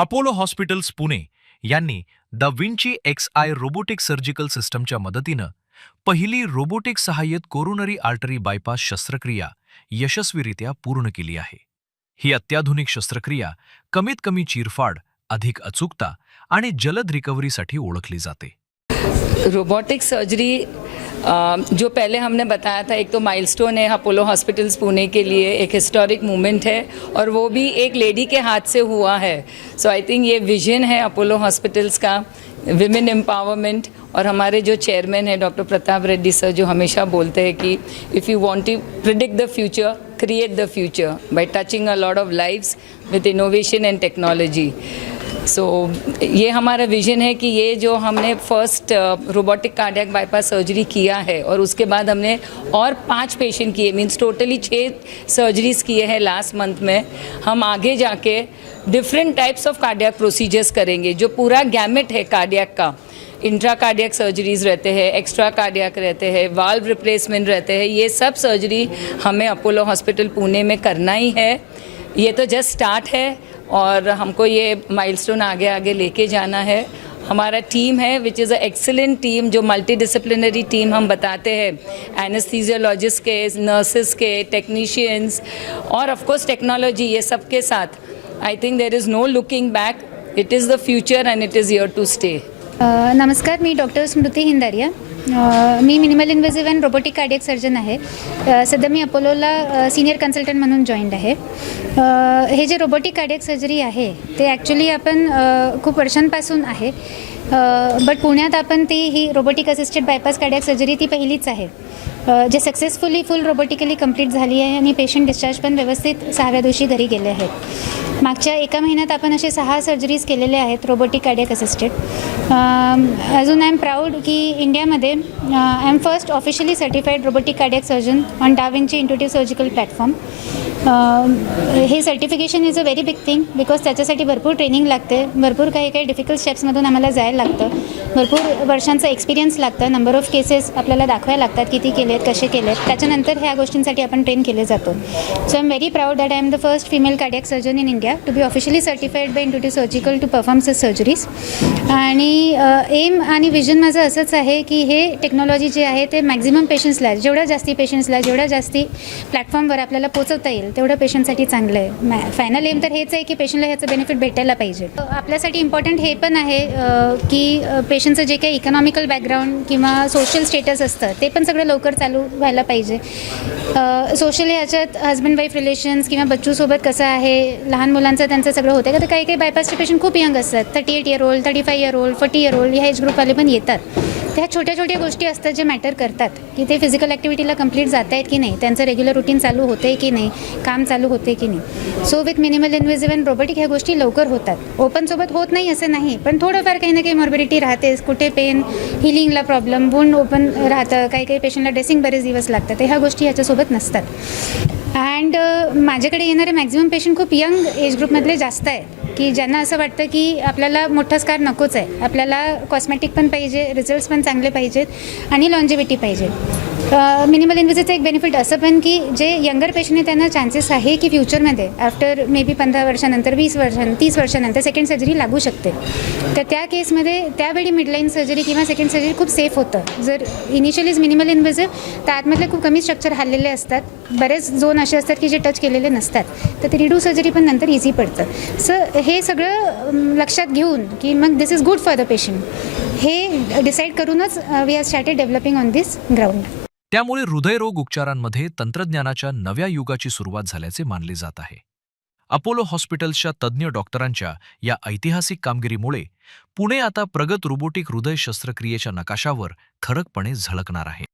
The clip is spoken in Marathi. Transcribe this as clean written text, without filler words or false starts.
अपोलो हॉस्पिटल्स पुणे यांनी the Vinci XI robotic surgical सिस्टमच्या मदतीनं पहिली रोबोटिक सहाय्यित कोरोनरी आर्टरी बायपास शस्त्रक्रिया यशस्वीरित्या पूर्ण केली आहे. ही अत्याधुनिक शस्त्रक्रिया कमीत कमी चीरफाड, अधिक अचूकता आणि जलद रिकव्हरीसाठी ओळखली जाते. रोबोटिक सर्जरी जो पहले हमने बताया था, एक तो माइलस्टोन है अपोलो हॉस्पिटल्स पुणे के लिए, एक हिस्टोरिक मूवमेंट है और वो भी एक लेडी के हाथ से हुआ है. सो आई थिंक ये विजन है अपोलो हॉस्पिटल्स का, विमेन एम्पावरमेंट. और हमारे जो चेयरमैन है डॉक्टर प्रताप रेड्डी सर, जो हमेशा बोलते हैं कि if you want to predict the future, create the future by touching a lot of lives with innovation and technology. So ये हमारा विजन है कि ये जो हमने first robotic cardiac bypass surgery किया है और उसके बाद हमने और 5 पेशेंट किए, मीन्स टोटली 6 सर्जरीज किए हैं लास्ट मंथ में. हम आगे जाके different types of cardiac procedures करेंगे, जो पूरा गैमेट है कार्डियक का. इंट्रा कार्डियक सर्जरीज रहते हैं, एक्स्ट्रा कार्डियक रहते हैं, वाल्व रिप्लेसमेंट रहते हैं. ये सब सर्जरी हमें अपोलो हॉस्पिटल पुणे में करना ही है. ये तो जस्ट स्टार्ट है और हमको ये माइलस्टोन आगे आगे लेके जाना है. हमारा टीम है which is a excellent team, जो मल्टी डिसिप्लिनरी टीम हम बताते हैं, एनेस्थीसियोलॉजिस्ट के, नर्सेस के, टेक्नीशियंस और ऑफ कोर्स टेक्नोलॉजी, ये सब के साथ I think there is no looking back. It is the future and it is here to stay. नमस्कार, मी डॉक्टर स्मृती हिंदारिया. मी minimal invasive and robotic cardiac surgeon आहे. सध्या मी अपोलोला सिनियर कन्सल्टंट म्हणून जॉईंड आहे. हे जे रोबोटिक कार्डियक सर्जरी आहे ते ॲक्च्युली आपण खूप वर्षांपासून आहे, बट पुण्यात आपण ही robotic assisted bypass cardiac surgery ती पहिलीच आहे जे सक्सेसफुली फुल रोबोटिकली कंप्लीट झाली आहे आणि पेशंट डिस्चार्ज पण व्यवस्थित 6व्या दिवशी घरी गेले आहेत. मागच्या एका महिन्यात आपण असे 6 सर्जरीज केलेल्या आहेत रोबोटिक कार्डियक असिस्टेड. अजून आय एम प्राऊड की इंडियामध्ये I am first officially certified robotic cardiac surgeon on da Vinci Intuitive Surgical platform. हे certification is a very big thing, because त्याच्यासाठी भरपूर ट्रेनिंग लागते, भरपूर काही डिफिकल्ट स्टेप्समधून आम्हाला जायला लागतं, भरपूर वर्षांचा एक्सपिरियन्स लागतं, नंबर ऑफ केसेस आपल्याला दाखवायला लागतात, किती केलेत, कसे केलेत, त्याच्यानंतर ह्या गोष्टींसाठी आपण ट्रेन केले जातो. So I am very proud that I am the first female cardiac surgeon in India to be officially certified by Intuitive Surgical to perform such surgeries. आणि एम आणि विजन माझं असंच आहे की हे टेक्नॉलॉजी जे आहे ते मॅक्झिमम पेशंट्सला, जेवढ्या जास्ती पेशंट्सला, जेवढ्या जास्ती प्लॅटफॉर्मवर आपल्याला पोचवता येईल तेवढं पेशंटसाठी चांगलं आहे. फायनल एम तर हेच आहे की पेशंटला ह्याचं बेनिफिट भेटायला पाहिजे. आपल्यासाठी इम्पॉर्टंट हे पण आहे की पेशंटचं जे काही इकॉनॉमिकल बॅकग्राऊंड किंवा सोशल स्टेटस असतं ते पण सगळं लवकर चालू व्हायला पाहिजे. सोशली ह्याच्यात हजबंड वाईफ रिलेशन्स किंवा बच्चूसोबत कसं आहे, लहान मुलांचं त्यांचं सगळं होतं का, तर काही बायपासचे पेशंट खूप यंग असतात, 38 year old, 35 year old, 40 year old, ह्या एज ग्रुपवाले पण येतात. त्या छोट्या छोट्या गोष्टी असतात जे मॅटर करतात, की ते फिजिकल ॲक्टिव्हिटीला कंप्लीट जात आहेत की नाही, त्यांचं रेग्युलर रुटीन चालू होतं आहे की नाही, काम चालू होते की नाही. So with minimal invasive and robotic ह्या गोष्टी लवकर होतात. ओपनसोबत होत नाही असं नाही, पण थोडंफार काही ना काही मॉर्बिडिटी राहतेच, कुठे पेन, हिलिंगला प्रॉब्लेम, वुंड ओपन राहतं, काही पेशंटला ड्रेसिंग बरेच दिवस लागतात, ह्या गोष्टी ह्याच्यासोबत नसतात. अँड माझ्याकडे येणारे मॅक्झिमम पेशंट खूप यंग एज ग्रुपमधले जास्त आहेत, की ज्यांना असं वाटतं की आपल्याला मोठा स्कार नकोच आहे, आपल्याला कॉस्मॅटिक पण पाहिजे, रिझल्ट्स पण चांगले पाहिजेत आणि लॉन्जिव्हिटी पाहिजे. मिनिमल इन्व्हेसिव्हचं एक बेनिफिट असं पण की जे यंगर पेशंट आहे त्यांना चान्सेस आहे की फ्युचरमध्ये आफ्टर मे बी 15 वर्षानंतर, 20 वर्षांनंतर, 30 वर्षानंतर सेकंड सर्जरी लागू शकते. तर त्या केसमध्ये त्यावेळी मिडलाईन सर्जरी किंवा सेकंड सर्जरी खूप सेफ होतं. जर इनिशियलीज मिनिमल इन्व्हेसिव्ह तर आतमधले खूप कमी स्ट्रक्चर हल्लेले असतात, बरेच झोन असे असतात की जे टच केलेले नसतात, तर ते रिडू सर्जरी पण नंतर इझी पडतं. सो हे सगळं लक्षात घेऊन की मग this is good for the patient, हे डिसाईड करूनच we have started developing on this ground. त्यामुळे हृदयरोग उपचारांमध्ये तंत्रज्ञानाच्या नव्या युगाची सुरुवात झाल्याचे मानले जात आहे. अपोलो हॉस्पिटल्सच्या तज्ज्ञ डॉक्टरांच्या या ऐतिहासिक कामगिरीमुळे पुणे आता प्रगत रोबोटिक हृदय शस्त्रक्रियेच्या नकाशावर ठळकपणे झळकणार आहे.